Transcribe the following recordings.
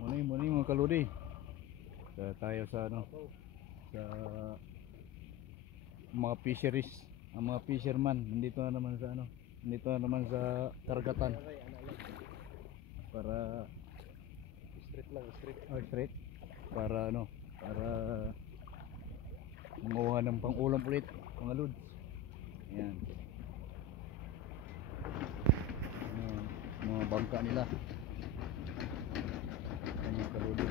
Morning mga kaludi. Tayo sa ano, sa mga fisheries, ang mga fisherman nandito na naman sa ano, nandito na naman sa karagatan para street para ano, para manguha ng pang-ulam ulit mga lods. Ayan. Mga bangka nila. Ayan mga kaludi.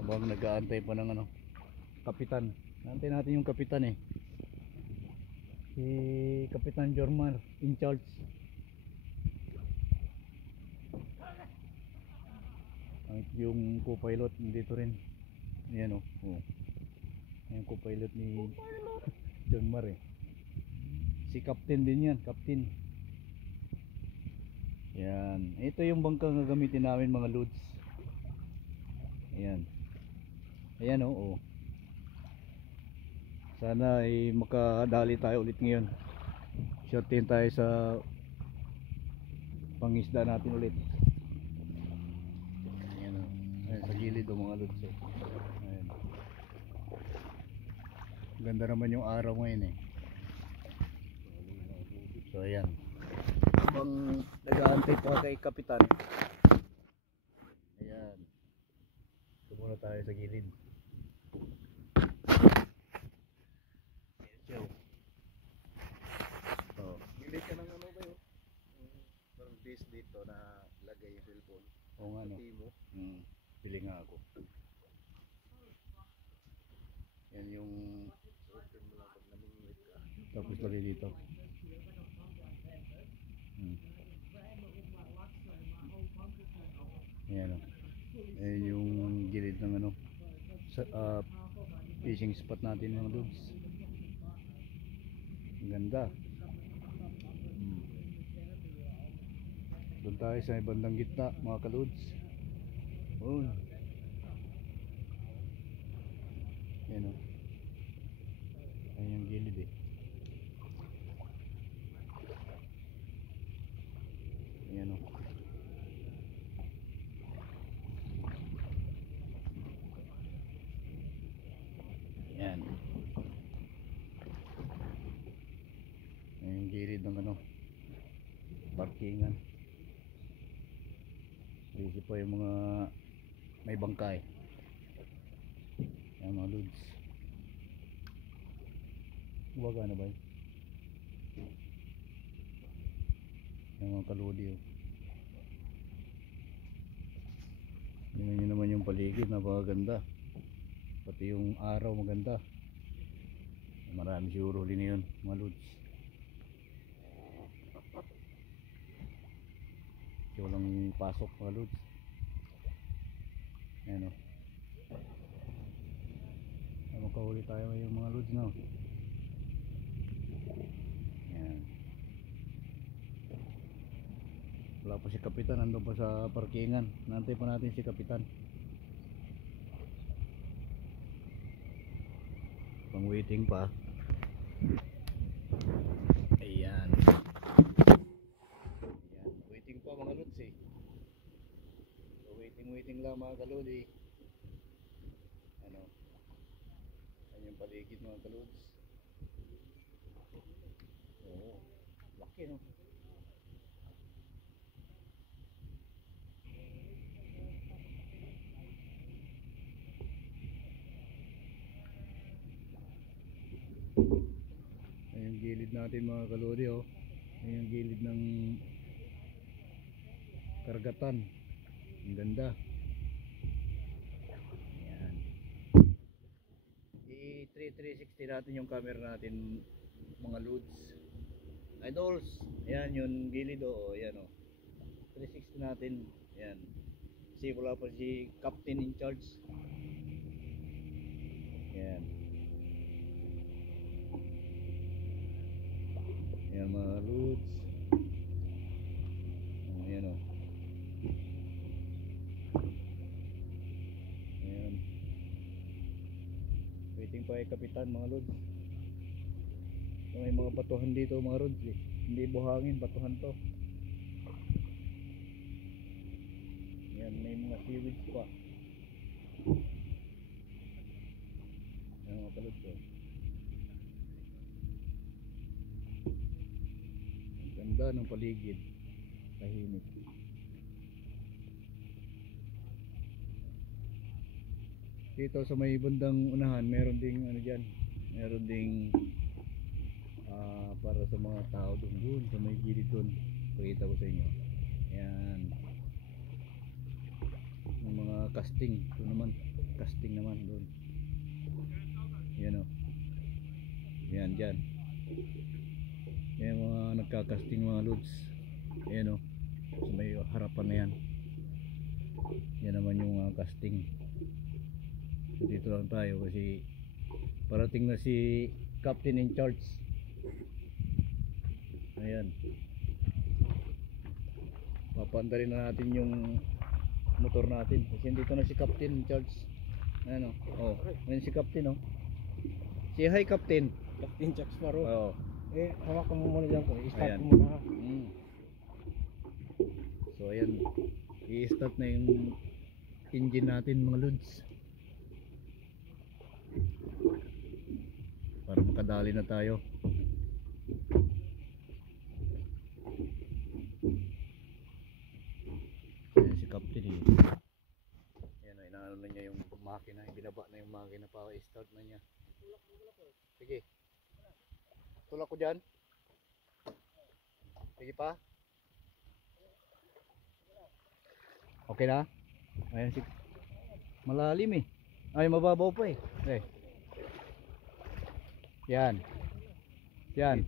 Habang nag-aantay pa ng ano, kapitan. Naantay natin yung kapitan eh. Si Kapitan Jormar in charge. At yung co-pilot dito rin. Ayan o. Oh. Yung co-pilot ni Jormar eh. Si Captain din yan, Captain. Yan. Ito yung bangkang gagamitin namin mga loads. Ayan. Ayan o. Oh. Sana ay makadali tayo ulit ngayon. Shortin tayo sa pangisda natin ulit. Ayan o. Ayan sa gilid o mga loads. Ayan. Ganda naman yung araw ngayon eh. So ayan. Habang nag-aantay pa kay kapitan. Ayan. Ito muna tayo sa gilid. Oh. Gilid ka ng ano ba yun? Parang base dito na lagay yung cellphone. Oo nga no. Mo. Pili nga ako. Yan yung Open mo lang pag namingwit ka. tapos lagi dito. Ayan o. Ayan yung gilid ng ano sa, fishing spot natin mga dudes. Ang ganda. Doon tayo sa bandang gitna mga kaludes. Oh. Ayan o. Ayan yung gilid eh. Ayan o. Ayan. Ayan yung gilid ng ano, parkingan. Busy po yung mga may bangkay. Ayan mga loads. Uwaga na ba yun? Ayan mga kaludi oh. Tingnan nyo naman yung paligid, napakaganda. Pati yung araw maganda. Marami siguro huli na yun mga loads. Kasi walang pasok mga loads. Ayan o. Makahuli tayo yung mga loads no. Ayan. Wala pa si kapitan, nandun pa sa parkingan. Nantay pa natin si kapitan. Pang waiting pa. Ayan. Ayan. Waiting pa mga loads eh. So waiting lang mga kalodi. Ano? Ayan yung paligid mga kalods. Oo. Laki no. Ayan yung gilid natin mga kalodi oh. Ayan yung gilid ng karagatan. Ang ganda. Ayan. I-360 natin yung camera natin mga loads. Idols. Ayan yung gilid oh. Ayan oh. 360 natin. Ayan. Kasi wala pa si captain in charge. Ayan. Ayan mga loads. Ayan o. Ayan. Waiting pa kay kapitan mga loads. May mga batuhan dito mga loads eh. Hindi buhangin, batuhan to. Yan, may mga seaweeds pa. Yan mga kalod ko. Ang ganda ng paligid. Tahimik. Dito sa may bandang unahan, meron ding ano dyan. Meron ding para sa mga tao doon sa may gilid doon. Pakita ko sa inyo. Yan. Yung mga casting. Ito naman. Casting naman doon. Yan o. Yan dyan. Yan mga nagka-casting mga loads. Yan o. Sa may harapan na yan. Yan naman yung casting. So dito lang tayo kasi parating na si Captain in charge. Ayan. Papandarin na natin yung motor natin kasi dito na si Captain in charge. Ayan o. Oh, ayan si Captain o. Si hi Captain. Captain Jack Sparrow. Oh. Hawak ka mo muna dyan ko. I-start Ayan. mo muna ha. So ayan. I-start na yung engine natin mga lods. Para makadali na tayo. Ayan si Captain eh. Ayan o, inaano na niya yung makina. Binaba na yung makina para i-start na niya. Sige. Tulak ko dyan. Sige pa. Okay na? Ayan si... Malalim eh. Ay mababaw pa eh. Okay. Yan. Yan.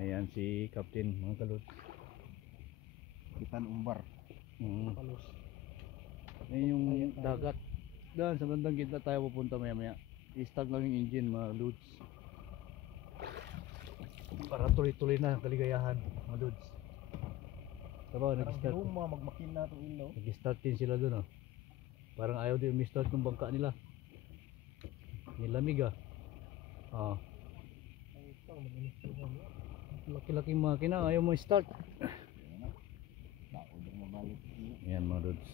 Ayan si Captain mga kalot. Kitan umbar. Palos. Ayan yung dagat. Doon sa bandang gitna tayo pupunta maya maya. I-start lang yung engine mga loads. Para tuloy-tuloy na kaligayahan mga loads. Diba nag-start? Magmakina itong ilaw. Nag-start din sila doon oh. Parang ayaw din umi-start ng bangka nila. Nilamig ah. Ah. Laki-laki makina, ayaw mo i-start. Yan mga dudes.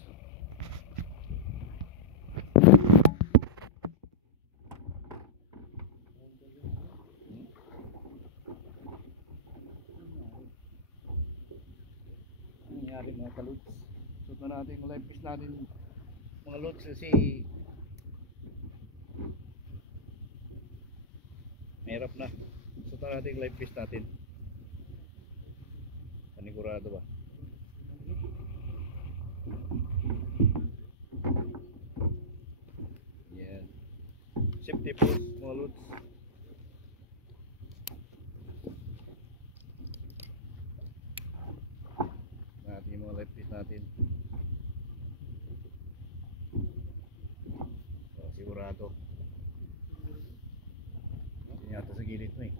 Ang nangyari mga kaludes. Suot na natin yung life vest natin mga lods kasi mahirap na. Suot na natin yung life vest natin. Panigurado ba? Yan. Safety post mga lods. Natin yung mga life vest natin. So, sigurado. Yan yata sa gilid mo eh.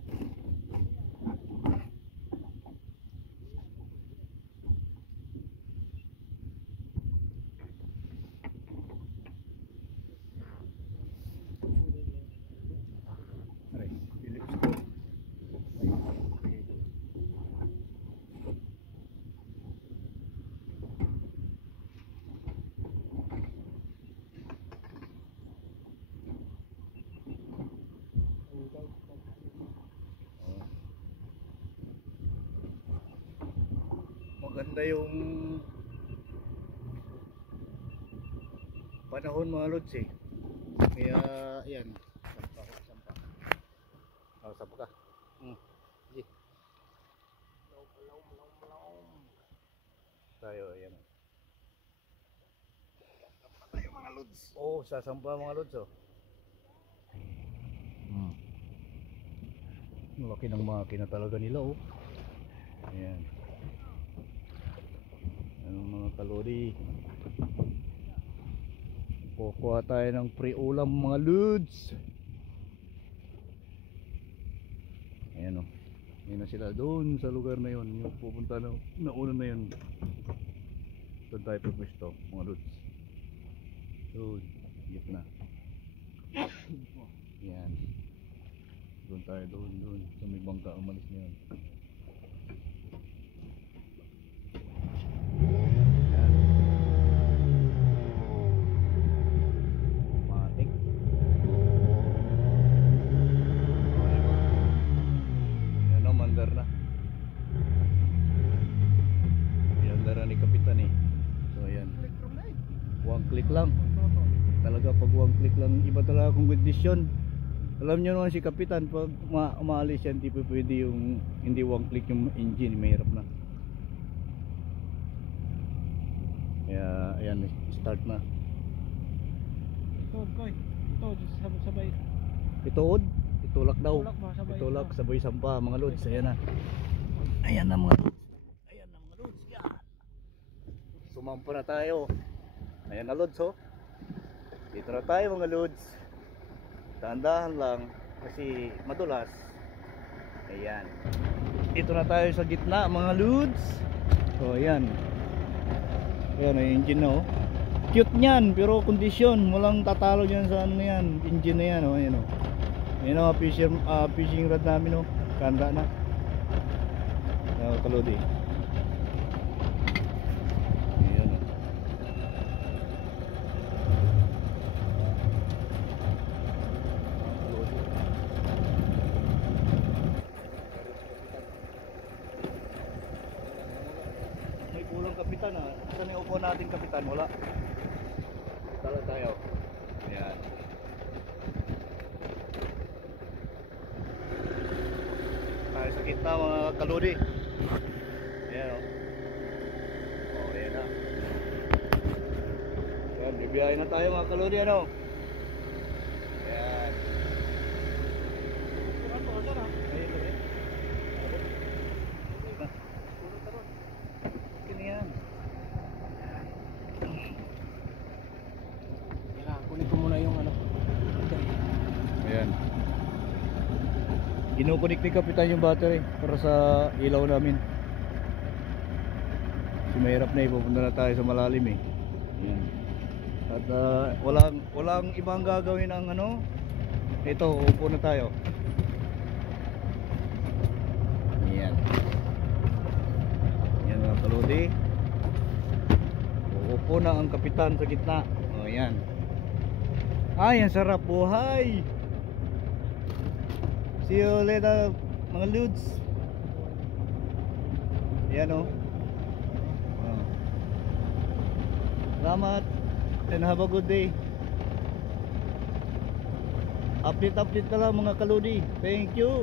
Aray, Philips ko. Ay, sige. Maganda yung panahon mga lods eh. Kaya yan. Sampa ko, sampa. Oh, sampa ka. Sige. Tayo, ayan. Sampa tayo mga lods. Oo, sasampa mga lods oh. Laki ng makina talaga nila oh. Ayan. Ang mga kalori. Kukuha tayo ng pre-ulam mga lods. Ayan o. Ayan na sila doon sa lugar na yun. Yung pupunta na nauna na yun. Doon tayo pupwesto mga lods. Doon. Gitna. Ayan. Doon tayo doon. Sa may bangka umalis na yun. Ayan. click lang. Talaga pag one click lang, iba talaga kung kondisyon. Alam nyo naman si Kapitan, pag umaalis yan, hindi pa pwede yung hindi one click yung engine, mahirap na. Kaya ayan, start na. Ito, koy. Ito, sabay. Ituod, itulak daw. Tulak ba, sabay. Itulak, sabay sampa mga lods. Ayan na. Ayan na mga lods. Ayan na mga lods. Yan. Sumampa na tayo. Ayan na lods, oh. Dito na tayo mga lods. Dahan-dahan lang kasi madulas. Ayan. Dito na tayo sa gitna mga lods. So ayan. Ayan ang engine na, oh. Cute niyan pero kondisyon. Walang tatalo dyan sa ano yan. Engine na yan, oh. Ayan, oh. Ayan ang fishing rod namin, oh. Kanda na. Ayan, kalodi. Ayan, oh. Kalodi. May kulang kapitan, ah. Saan yung upo natin kapitan? Wala. Tala tayo. Ayan. Tayo sa gitna mga kalodi. Ayan, oh. Oh, ayan na. Ayan, bibiyahin na tayo mga kalodi, ano? Ayan. Ayun, tuloy. Okay na yan. Kaya, kunin ko muna yung ano. Ayan. Kinukunik ni Kapitan yung battery para sa ilaw namin. Kasi mahirap na, ipupunta na tayo sa malalim, eh. Ayan. At walang ibang gagawin ang ano. Ito, upo na tayo. Ayan. Ayan mga kalodi. Uupo na ang Kapitan sa gitna. O, ayan. Ay, ang sarap buhay. See you later mga lods. Ayan, oh. Salamat and have a good day. Update na lang mga kalodi. Thank you.